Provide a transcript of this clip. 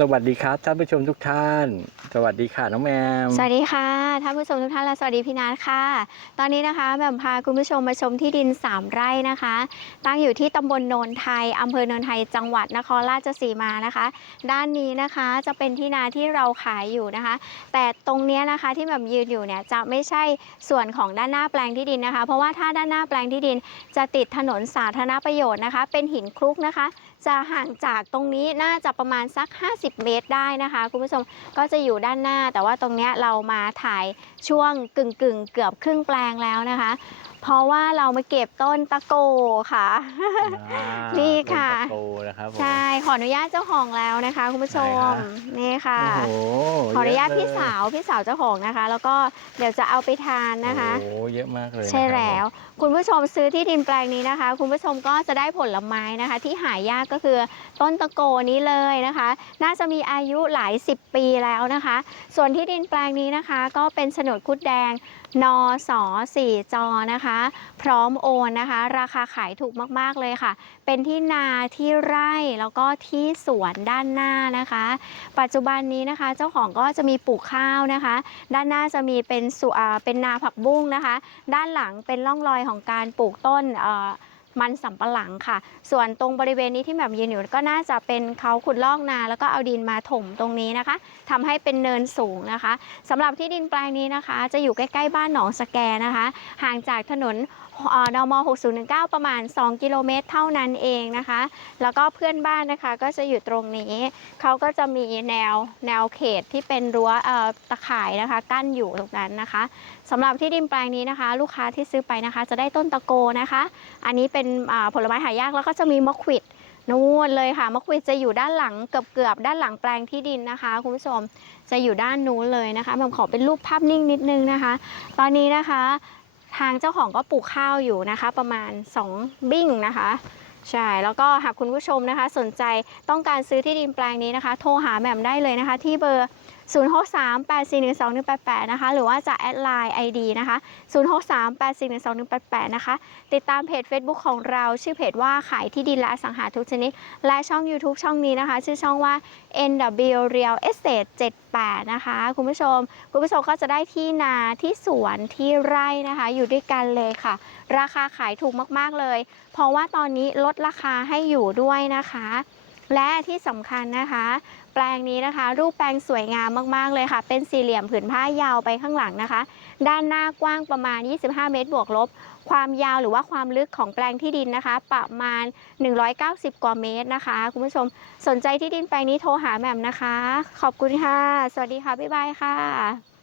สวัสดีครับท่านผู้ชมทุกท่าน สวัสดีค่ะน้องแมมสวัสดีค่ะท่านผู้ชมทุกท่านและสวัสดีพี่นัทค่ะ ตอนนี้นะคะแหม่มพาคุณผู้ชมมาชมที่ดิน 3 ไร่นะคะ ตั้งอยู่ที่ตำบลโนนไทยอำเภอโนนไทยจังหวัดนครราชสีมานะคะ ด้านนี้นะคะจะเป็นที่นาที่เราขายอยู่นะคะ แต่ตรงนี้นะคะที่แหม่มยืนอยู่เนี่ยจะไม่ใช่ส่วนของด้านหน้าแปลงที่ดินนะคะ เพราะว่าถ้าด้านหน้าแปลงที่ดินจะติดถนนสาธารณประโยชน์นะคะ เป็นหินคลุกนะคะ จะห่างจากตรงนี้น่าจะประมาณสัก 50 เมตรได้นะคะ คุณผู้ชมก็จะอยู่ด้านหน้า แต่ว่าตรงเนี้ยเรามาถ่ายช่วงกึ่งกึ่งๆเกือบครึ่งแปลงแล้วนะคะ เพราะว่าเรามาเก็บต้นตะโกค่ะอ่านี่ค่ะ ต้นตะโกนะครับผมใช่ขออนุญาตเจ้าของแล้วนะคะ คุณผู้ชมไหนคะนี่ค่ะ โอ้โห ขออนุญาตเะพี่เลยสาวพี่สาวเจ้าของนะคะ แล้วก็เดี๋ยวจะเอาไปทานนะคะ โอ้โหเยอะมากเลยนะครับใช่แล้ว คุณผู้ชมซื้อที่ดินแปลงนี้นะคะ คุณผู้ชมก็จะได้ผลไม้นะคะ ที่หายากก็คือต้นตะโกนี้เลยนะคะ น่าจะมีอายุหลาย 10 ปีแล้วนะคะ ส่วนที่ดินแปลงนี้นะคะ ก็เป็นโฉนดคุดแดง นสสี่จอนะคะ พร้อมโอนนะคะ ราคาขายถูกมากๆเลยค่ะ เป็นที่นาที่ไร่แล้วก็ที่สวนด้านหน้านะคะ ปัจจุบันนี้นะคะ เจ้าของก็จะมีปลูกข้าวนะคะ ด้านหน้าจะมีเป็นสุเป็นนาผักบุ้งนะคะ ด้านหลังเป็นร่องรอยของการปลูกต้นเอ่อ มันสำปะหลังค่ะ ส่วนตรงบริเวณนี้ที่แบบยืนอยู่ก็น่าจะเป็นเขาขุดลอกนา แล้วก็เอาดินมาถมตรงนี้นะคะทำให้เป็นเนินสูงนะคะสำหรับที่ดินแปลงนี้นะคะ จะอยู่ใกล้ๆบ้านหนองสแกนะคะ ห่างจากถนนอ่อนม6019 ประมาณ 2 กิโลเมตรเท่านั้นเองนะคะ แล้วก็เพื่อนบ้านนะคะก็จะอยู่ตรงนี้ เขาก็จะมีแนวแนวเขตที่เป็นรั้วตะข่ายนะคะ กั้นอยู่ตรงนั้นนะคะสำหรับที่ดินแปลงนี้นะคะ ลูกค้าที่ซื้อไปนะคะ จะได้ต้นตะโกนะคะ อันนี้เป็นผลไม้หายากแล้วก็จะมีมะขวิดนู่นเลยค่ะมะขวิดจะอยู่ด้านหลังเกือบเกือบด้านหลังแปลงที่ดินนะคะคุณผู้ชมจะอยู่ด้านนู้นเลยนะคะผมขอเป็นรูปภาพนิ่งนิดนึงนะคะ ตอนนี้นะคะ ทางเจ้าของก็ปลูกข้าวอยู่นะคะ ประมาณ 2 บิ้งนะคะใช่แล้วก็หากคุณผู้ชมนะคะ สนใจต้องการซื้อที่ดินแปลงนี้นะคะ โทรหาแหม่มได้เลยนะคะ ที่เบอร์0638412188 นะคะ หรือว่าจะแอดไลน์ ID นะคะ0638412188 นะคะ ติดตามเพจ Facebook ของเราชื่อเพจว่าขายที่ดินและอสังหาทุกชนิด และช่อง YouTube ช่องนี้นะคะ ชื่อช่องว่า NW Real Estate 78 นะคะ คุณผู้ชม คุณผู้ชมก็จะได้ที่นาที่สวนที่ไร่นะคะ อยู่ด้วยกันเลยค่ะ ราคาขายถูกมาก ๆ เลย เพราะว่าตอนนี้ลดราคาให้อยู่ด้วยนะคะ และที่สำคัญนะคะ แปลงนี้นะคะ รูปแปลงสวยงามมาก ๆ เลยค่ะ เป็นสี่เหลี่ยมผืนผ้ายาวไปข้างหลังนะคะ ด้านหน้ากว้างประมาณ 25 เมตรบวกลบ ความยาวหรือว่าความลึกของแปลงที่ดินนะคะ ประมาณ 190 กว่าเมตรนะคะ คุณผู้ชมสนใจที่ดินแปลงนี้โทรหาแหม่มนะคะ ขอบคุณค่ะ สวัสดีค่ะ บ๊ายบายค่ะ